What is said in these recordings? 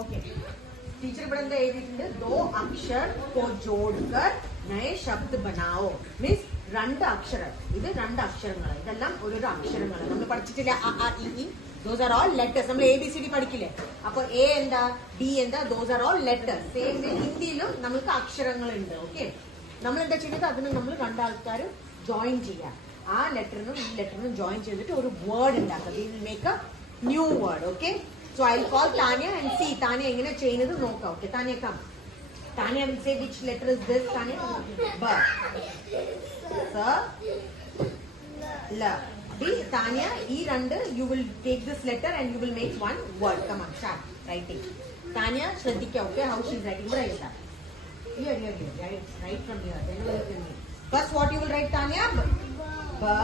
Okay teacher ഇവിടെ എഴുതിയിട്ടുണ്ട് दो अक्षर को जोड़कर नए शब्द बनाओ मींस രണ്ട് അക്ഷരം ഇത് രണ്ട് അക്ഷരങ്ങൾ ഇതെല്ലാം ഓരോ അക്ഷരങ്ങൾ നമ്മൾ പഠിച്ചിട്ടില്ല അ ആ ഇ ഈ those are all letters നമ്മൾ ABCD പഠിക്കില്ലേ അപ്പോൾ A എന്താ D എന്താ those are all letters same ഹിന്ദിയിലും നമുക്ക് അക്ഷരങ്ങൾ ഉണ്ട് ഓക്കേ നമ്മൾ എന്താ ചെയ്യുന്നത് അതിനെ നമ്മൾ രണ്ട് ആൾക്കാർ ജോയിൻ ചെയ്യാം ആ ലെറ്ററിനും ഈ ലെറ്ററിനും ജോയിൻ ചെയ്തിട്ട് ഒരു വേർഡ് ഉണ്ടാക്കുക we will make a new word okay so I'll call Tanya and see Tanya എങ്ങനെ ചെയ്യുന്നത് നോക്കാം okay Tanya come Tanya will say which letter is this Tanya ba sa la B Tanya ee rendu you will take this letter and you will make one word come on start writing Tanya shraddhikka okay how she is writing what is that here write from here then you will tell me first what you will write Tanya ba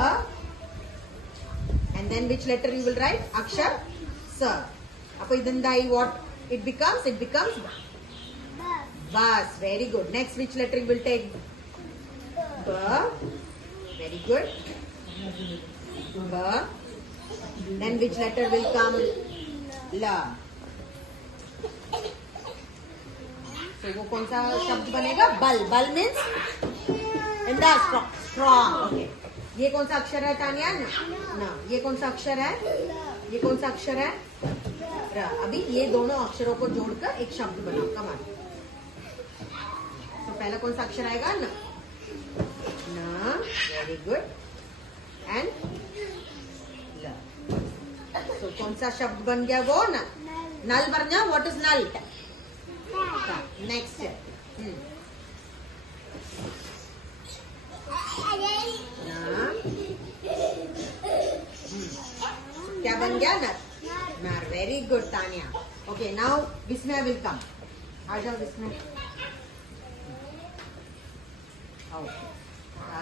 and then which letter you will write akshar sa appo idendai what it becomes bus very good next which letter you will take ba very good ba then which letter will come la so wo kaun sa शब्द बनेगा बल बल means and strong okay ये कौन सा अक्षर है तानिया ना ये कौन सा अक्षर है ये कौन सा अक्षर है र अभी ये दोनों अक्षरों को जोड़कर एक शब्द बनाओ कमान तो पहला कौन सा अक्षर आएगा ना वेरी गुड एंड ल तो कौन सा शब्द बन गया वो ना नल बन व्हाट इज नल नेक्स्ट क्या बन गया नर नर very good Tania okay now विस्मय विल कम आ जाओ विस्मय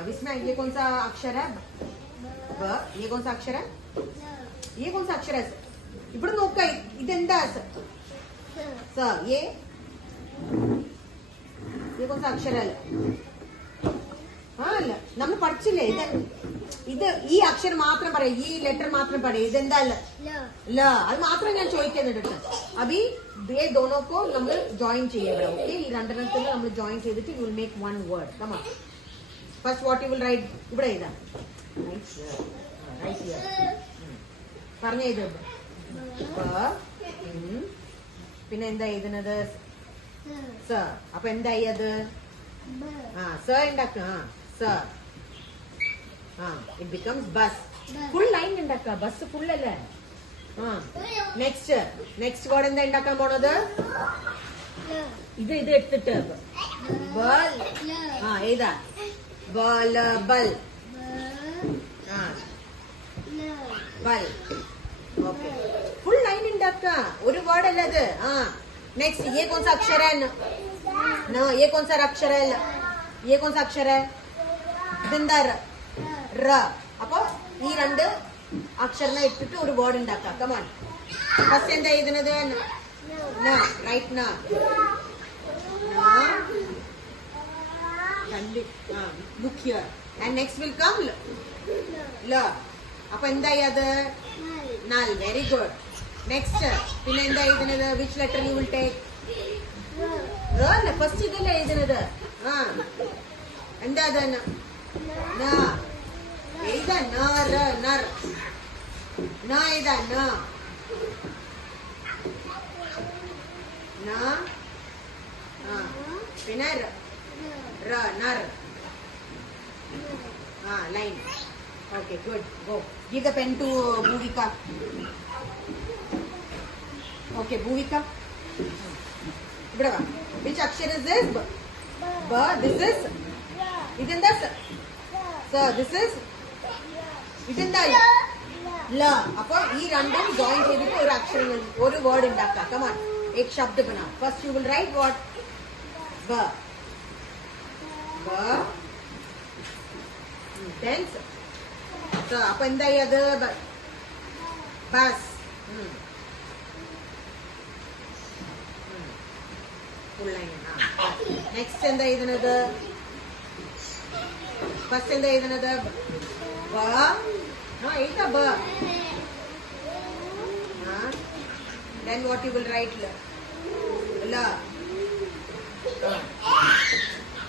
विस्मय ये कौन सा अक्षर है ब ये कौन सा अक्षर है ये कौन सा अक्षर है इपड़ नोक्क इदेंता स ये कौन सा अक्षर है നമ്മൾ പഠിച്ചില്ലേ ഇത് ഈ അക്ഷരം മാത്രം പറയാം ഈ ലെറ്റർ മാത്രം പറയാം ഇതെന്താ ല അത് മാത്രം ഞാൻ ചോദിക്കുന്നുണ്ട് അബി ദേ दोनों को നമ്മൾ ജോയിൻ ചെയ്യണം ഓക്കേ ഈ രണ്ടെണ്ണത്തിൽ നമ്മൾ ജോയിൻ ചെയ്തിട്ട് you will make one word come on first what you will write ഇവിടെ എഴുതാ റൈറ്റ് ഹിയർ പറഞ്ഞ ഇത് പിന്നെ എന്താ എഴുതുന്നത് സ അപ്പൊ എന്തായി അത് സ ഉണ്ടാക്കുക സ it becomes bus full line ഉണ്ടാക്കുക ബസ് ഫുൾ അല്ലേ നെക്സ്റ്റ് വേർഡ് എന്താ ഉണ്ടാക്കാൻ പോണത് ഇത് എടുത്തിട്ട് ബൽ ഏതാ ബൽ ബൽ ബൽ ഓക്കെ ഫുൾ ലൈൻ ഉണ്ടാക്കുക ഒരു വേർഡ് അല്ല അത് नेक्स्ट ये कौन सा अक्षर है ना ये कौन सा अक्षर है ये कौन सा अक्षर है ഇതിന്താ റ അപ്പൊ ഈ രണ്ട് അക്ഷരനെ ഇട്ടിട്ട് ഒരു വേർഡ് ഉണ്ടാക്കാം കമാൻ ഫസ്റ്റ് എന്താ എഴുതുന്നത് ന റൈറ്റ് ന look here and next will come ല അപ്പൊ എന്തായി അത് നൽ വെരി ഗുഡ് നെക്സ്റ്റ് പിന്നെ എന്താ എഴുതുന്നത് which letter you will take first ഇതല്ലേ എഴുതുന്നത് എന്താ അത് എഴുതാ നർ എഴുതാ പിന്നെ നർ line okay good go give the pen to Bhuvika Okay, Bhuvika. ഇവിടെ വാ. Which അക്ഷര is this? B. This is. ഇതെന്താ sir? This is. ഇതെന്താ ല. അപ്പോൾ ഈ രണ്ടും ജോയിൻ ചെയ്തിട്ട് ഒരു അക്ഷരം ഒരു വേർഡ് ഉണ്ടാക്കാം. Come on. एक शब्द बना. First you will write what? B. B. Then so അപ്പോൾ എന്തായി അത് bus. നെക്സ്റ്റ് എന്താ എഴുതുന്നത് ഫസ്റ്റ് എന്താ എഴുതുന്നത് എഴുതാ ബ then what you will write ല.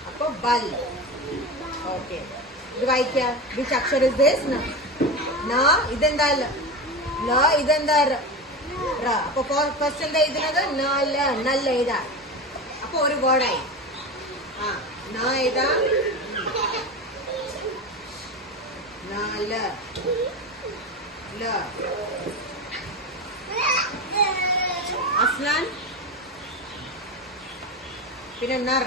അപ്പൊ ബൽ. ഓക്കെ, ഇത് വായിക്കാം. വിച്ച് അക്ഷർ ഇസ് ദിസ്? ന. ഇതെന്താ? ല. ഇതെന്താ? റ. അപ്പൊ ഫസ്റ്റ് എന്താ എഴുതുന്നത്? ന ല. നല്ല എഴുതാ. അപ്പൊ ഒരു വേർഡായി. ന എഴുതാ. ന ല. ല. അസ്ലാൻ. പിന്നെ നർ.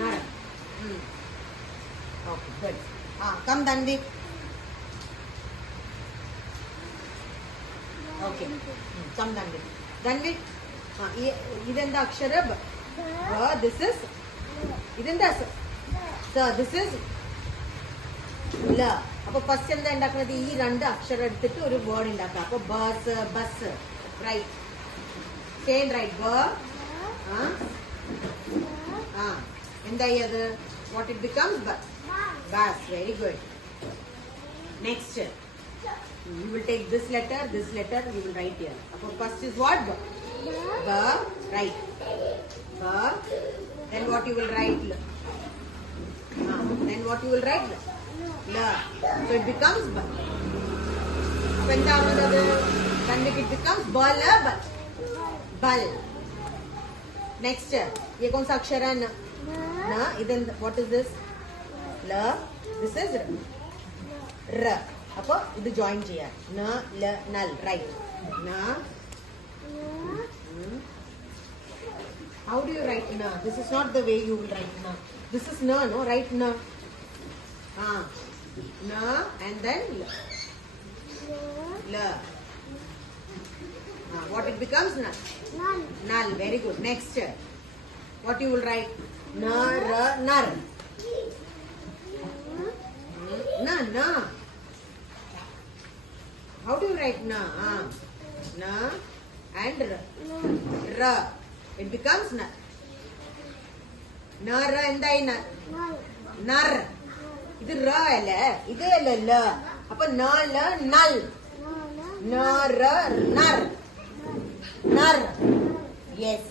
നർ. Okay, good. Come Tanvi. Okay, come Tanvi. Tanvi, ഇതെന്താ അക്ഷര? This is. ഇതെന്താ? ദിസ് ഇസ് ല. അപ്പൊ ഫസ്റ്റ് എന്താ ഉണ്ടാക്കുന്നത്? ഈ രണ്ട് അക്ഷരം എടുത്തിട്ട് ഒരു വേർഡ് ഉണ്ടാക്കുക. അപ്പൊ bus, bus. Right, same right. എന്തായി അത്? What it becomes? Bus. Very good. Next, you will take this letter, you will write here. Apo first is what? Ba. Right. Ba. Then what you will write? Then what you will write? La. So it becomes ba. When it becomes bal, bal. Bal. Next, ye kaun sa akshara? Na. Na. Then what is this? La. This is ra. അപ്പൊ ഇത് join ചെയ്യാം. ന ല നൽ. Right. ന. How do you write na? This is not the way you will write na. This is na, no? Write na. Na and then la. La. What it becomes? Na. Nal. Nal. Very good. Next, what you will write? Na ra nar. Na na. How do you write na? Na and ra. Ra. It becomes na. Na ra and I na. Nar. This ra alle. This alle la. Appo na la nal. Na ra nar. Nar. Yes.